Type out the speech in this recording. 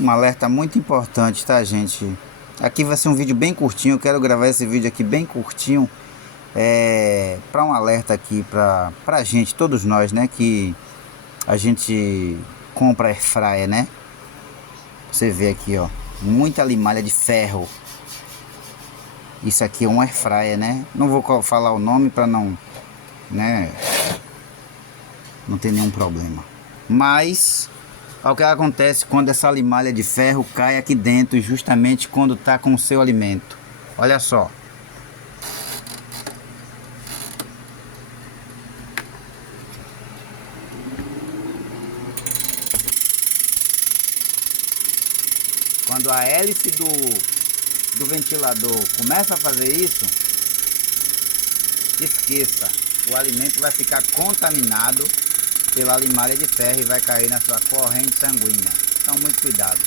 Um alerta muito importante, tá, gente? Aqui vai ser um vídeo bem curtinho. Eu quero gravar esse vídeo aqui bem curtinho, para um alerta aqui pra gente, todos nós, né, que a gente compra airfryer, né? Você vê aqui, ó, muita limalha de ferro. Isso aqui é um airfryer, né? Não vou falar o nome para não, né, não ter nenhum problema. Mas o que acontece quando essa limalha de ferro cai aqui dentro, justamente quando tá com o seu alimento? Olha só. Quando a hélice do ventilador começa a fazer isso, esqueça, o alimento vai ficar contaminado pela limalha de ferro e vai cair na sua corrente sanguínea. Então, muito cuidado.